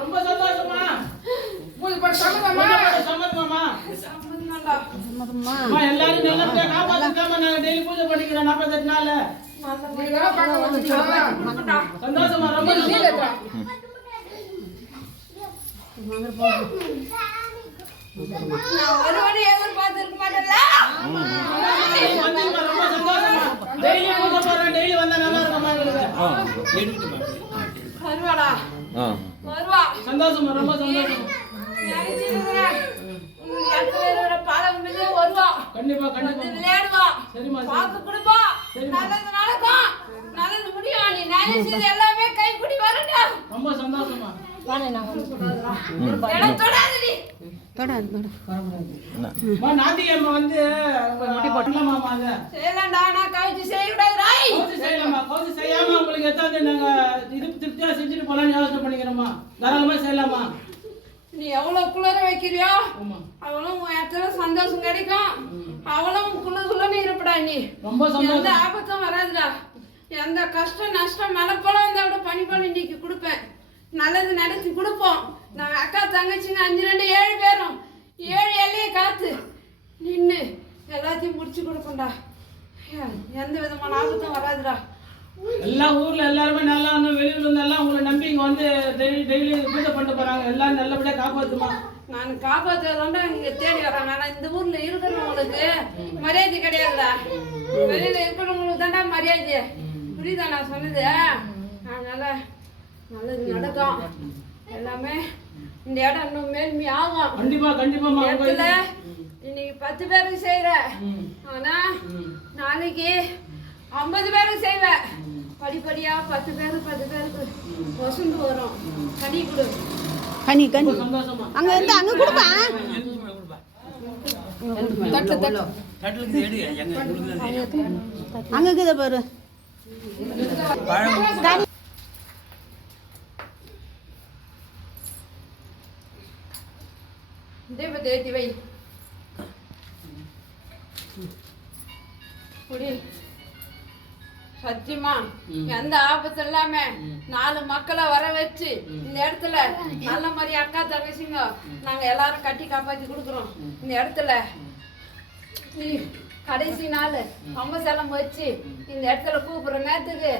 ரொம்ப சந்தோஷமா எல்லாரும் நல்லபடியா காப்பாத்துக்காம நாங்க டெய்லி பூஜை பண்ணிக்கிறோம் 48 நாள். சந்தோஷமா ரொம்ப டெய்லி வந்தா நல்லா இருக்குமா சந்தோஷமா ரொம்ப சந்தோஷம். கண்டிப்பா கண்டிப்பா விளையாடுவா சரிமா பாக்கு குடுப்பா நல்லது நடக்கும் நல்லது முடியும் நீ நினைச்சது எல்லாமே கைக்குடி வரட்டும். ரொம்ப சந்தோஷமா வாணே நான் சொல்றேன் தொடாதடி தொடாது நாத்தியம்மா வந்து முடி போட்டலாமா அத செய்யலடா நான் கவுச்சி செய்ய கூடாது ராய் கவுச்சி செய்யலாமா கவுச்சி செய்யாம உங்களுக்கு எதாவது நாங்க இது திருப்தியா செஞ்சுட்டு போலாம்னு யோசனை பண்ணிக்கிறோமா தாராளமா செய்யலாமா. நீ எவ்வளவு குளிர வைக்கிறியோ அவ்வளவு உன் இடத்துல சந்தோஷம் கிடைக்கும் அவ்வளவு குளிர்னு இருப்படா நீ ரொம்ப சந்தோஷம். எந்த ஆபத்தும் வராதுடா எந்த கஷ்டம் நஷ்டம் மழைப்பழம் இந்த விட பனிப்பழம் இன்னைக்கு கொடுப்பேன் நல்லது நடத்தி கொடுப்போம். நாங்கள் அக்கா தங்கச்சிங்க 5 2 7 பேரும் 7 எல்லையை காத்து நின்று எல்லாத்தையும் முடிச்சு கொடுப்போம்டா. எந்த விதமான ஆபத்தும் வராதுடா. எல்லா ஊர்ல எல்லாருமே நல்லா வெளியூர்ல இருந்து எல்லாம் உங்களை நம்பி இங்க வந்து டெய்லி பூஜை பண்ணிட்டு போறாங்க. எல்லாரும் நல்லபடியா காப்பாத்துமா. நான் காப்பாத்துறதோட இங்க தேடி வராங்க. ஆனா இந்த ஊர்ல இருக்கிறவங்களுக்கு மரியாதை கிடையாதுடா. வெளியில இருக்கிறவங்களுக்கு தான்டா மரியாதை. புரியுதா நான் சொன்னது? அதனால நல்லது நடக்கும். எல்லாமே இந்த இடம் இன்னும் மேன்மை ஆகும். கண்டிப்பா கண்டிப்பா இடத்துல இன்னைக்கு 10 பேருக்கு செய்யற ஆனா நாளைக்கு 50 பேருக்கு செய்வேன். படிப்படியா 10 பேருக்கு வசந்து வரும். கனி கொடு கனி கனி சந்தோஷமா அங்க இருந்து அங்க கொடுப்பா அங்க இருக்குத பாரு தீபத்தை ஏற்றி வை. குடி சத்தியமா எந்த ஆபத்து இல்லாம 4 மக்களை வர வச்சு இந்த இடத்துல நல்ல மாதிரி அக்கா தங்கச்சிங்க நாங்க எல்லாரும் கட்டி காப்பாத்தி கொடுக்குறோம். இந்த இடத்துல கடைசி நாள் அம்மா செலம் வச்சு இந்த இடத்துல கூப்பிடுற நேரத்துக்கு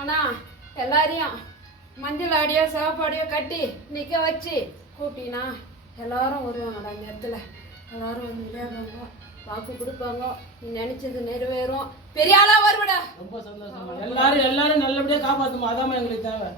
ஆனா எல்லாரையும் மஞ்சள் ஆடியோ சிவப்பாடியோ கட்டி நிக்க வச்சு கூட்டினா எல்லாரும் வருவாங்கடா. இந்த இடத்துல எல்லாரும் வந்து விளையாடுவாங்க வாக்கு கொடுப்பாங்க. நீ நினைச்சது நிறைவேறும். பெரிய ஆளா வருவடா. ரொம்ப சந்தோஷமா எல்லாரும் நல்லபடியா காப்பாத்துமா. அதாம்மா எங்களுக்கு தேவை.